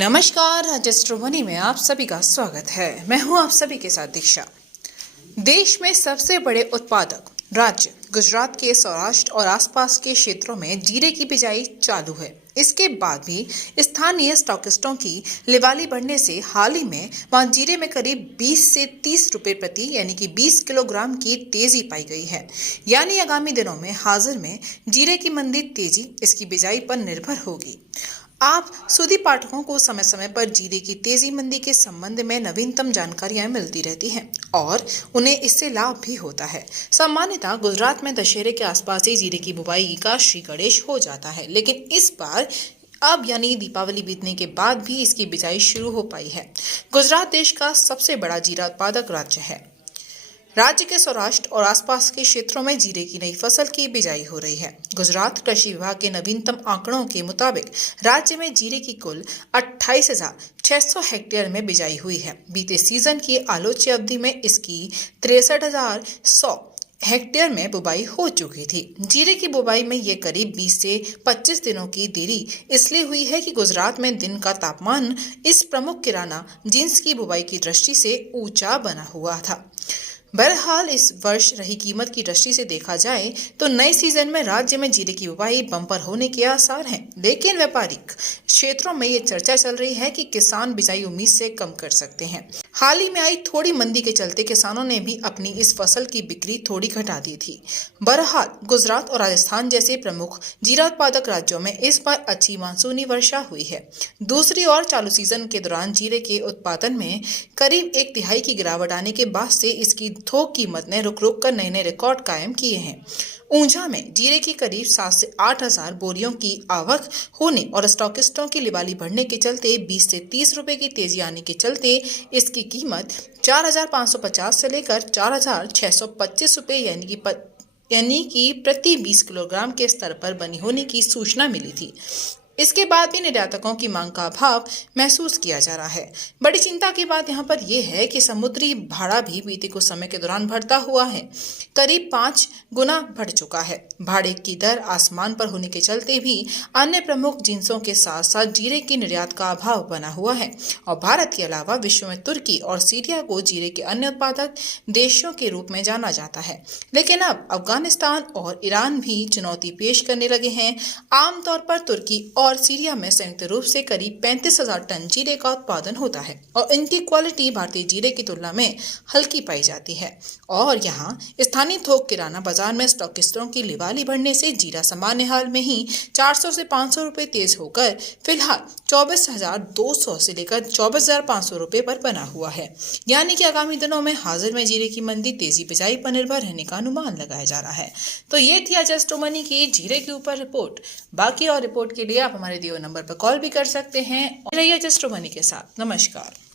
नमस्कार, एस्ट्रोमनी में आप सभी का स्वागत है। मैं हूं आप सभी के साथ दीक्षा। देश में सबसे बड़े उत्पादक राज्य गुजरात के सौराष्ट्र और आसपास के क्षेत्रों में जीरे की बिजाई चालू है। इसके बाद भी स्थानीय स्टॉकिस्टों की लिवाली बढ़ने से हाल ही में वहां जीरे में करीब 20 से 30 रुपए प्रति यानी कि 20 किलोग्राम की तेजी पाई गई है। यानी आगामी दिनों में हाजिर में जीरे की मंदी तेजी इसकी बिजाई पर निर्भर होगी। आप सूदी पाठकों को समय समय पर जीरे की तेजी मंदी के संबंध में नवीनतम जानकारियां मिलती रहती हैं और उन्हें इससे लाभ भी होता है। सामान्यतः गुजरात में दशहरे के आसपास ही जीरे की बुवाई का श्री गणेश हो जाता है, लेकिन इस बार अब यानी दीपावली बीतने के बाद भी इसकी बिजाई शुरू हो पाई है। गुजरात देश का सबसे बड़ा जीरा उत्पादक राज्य है। राज्य के सौराष्ट्र और आसपास के क्षेत्रों में जीरे की नई फसल की बिजाई हो रही है। गुजरात कृषि विभाग के नवीनतम आंकड़ों के मुताबिक राज्य में जीरे की कुल 28,600 हेक्टेयर में बिजाई हुई है। बीते सीजन की आलोच्य अवधि में इसकी 63,100 हेक्टेयर में बुवाई हो चुकी थी। जीरे की बुवाई में ये करीब 20 से 25 दिनों की देरी इसलिए हुई है कि गुजरात में दिन का तापमान इस प्रमुख किराना जिन्स की बुवाई की दृष्टि से ऊंचा बना हुआ था। बहरहाल इस वर्ष रही कीमत की दृष्टि से देखा जाए तो नए सीजन में राज्य में जीरे की बुवाई बम्पर होने के आसार हैं, लेकिन व्यापारिक क्षेत्रों में ये चर्चा चल रही है कि किसान बिजाई उम्मीद से कम कर सकते हैं। हाल ही में आई थोड़ी मंदी के चलते किसानों ने भी अपनी इस फसल की बिक्री थोड़ी घटा दी थी। बहरहाल गुजरात और राजस्थान जैसे प्रमुख जीरा उत्पादक राज्यों में इस बार अच्छी मानसूनी वर्षा हुई है। दूसरी ओर चालू सीजन के दौरान जीरे के उत्पादन में करीब 1/3 की गिरावट आने के बाद से इसकी थोक कीमत ने रुक रुक कर नए नए रिकॉर्ड कायम किए हैं। ऊंझा में जीरे की करीब 7 से 8 हजार बोरियों की आवक होने और स्टॉकिस्टों की लिवाली बढ़ने के चलते 20 से 30 रुपए की तेजी आने के चलते इसकी कीमत 4,550 से लेकर 4,625 रुपए यानी कि प्रति 20 किलोग्राम के स्तर पर बनी होने की सूचना मिली थी। इसके बाद भी निर्यातकों की मांग का अभाव महसूस किया जा रहा है। बड़ी चिंता की बात यहाँ पर यह है कि समुद्री भाड़ा भी बीते कुछ समय के दौरान बढ़ता हुआ है, करीब 5 गुना बढ़ चुका है। भाड़े की दर आसमान पर होने के चलते भी अन्य प्रमुख जिन्सों के साथ साथ जीरे की निर्यात का अभाव बना हुआ है और भारत के अलावा विश्व में तुर्की और सीरिया को जीरे के अन्य उत्पादक देशों के रूप में जाना जाता है। लेकिन अब अफगानिस्तान और ईरान भी चुनौती पेश करने लगे हैं। आमतौर पर तुर्की और सीरिया में संयुक्त रूप से करीब 35,000 टन जीरे का उत्पादन होता है और इनकी क्वालिटी भारतीय जीरे की तुलना में हल्की पाई जाती है। और यहाँ स्थानीय थोक किराना बाजार में स्टॉकिस्टों की लिवाली बढ़ने से जीरा सामान्य हाल में ही 400 से 500 रुपए तेज होकर फिलहाल 24,200 से लेकर 24,500 रुपए पर बना हुआ है। यानी कि आगामी दिनों में हाजिर में जीरे की मंदी तेजी बिजाई पर निर्भर रहने का अनुमान लगाया जा रहा है। तो ये थी आज एस्ट्रोमनी की जीरे के ऊपर रिपोर्ट। बाकी और रिपोर्ट के लिए आप हमारे दिए हुए नंबर पर कॉल भी कर सकते हैं। रहिए एस्ट्रोमनी के साथ। नमस्कार।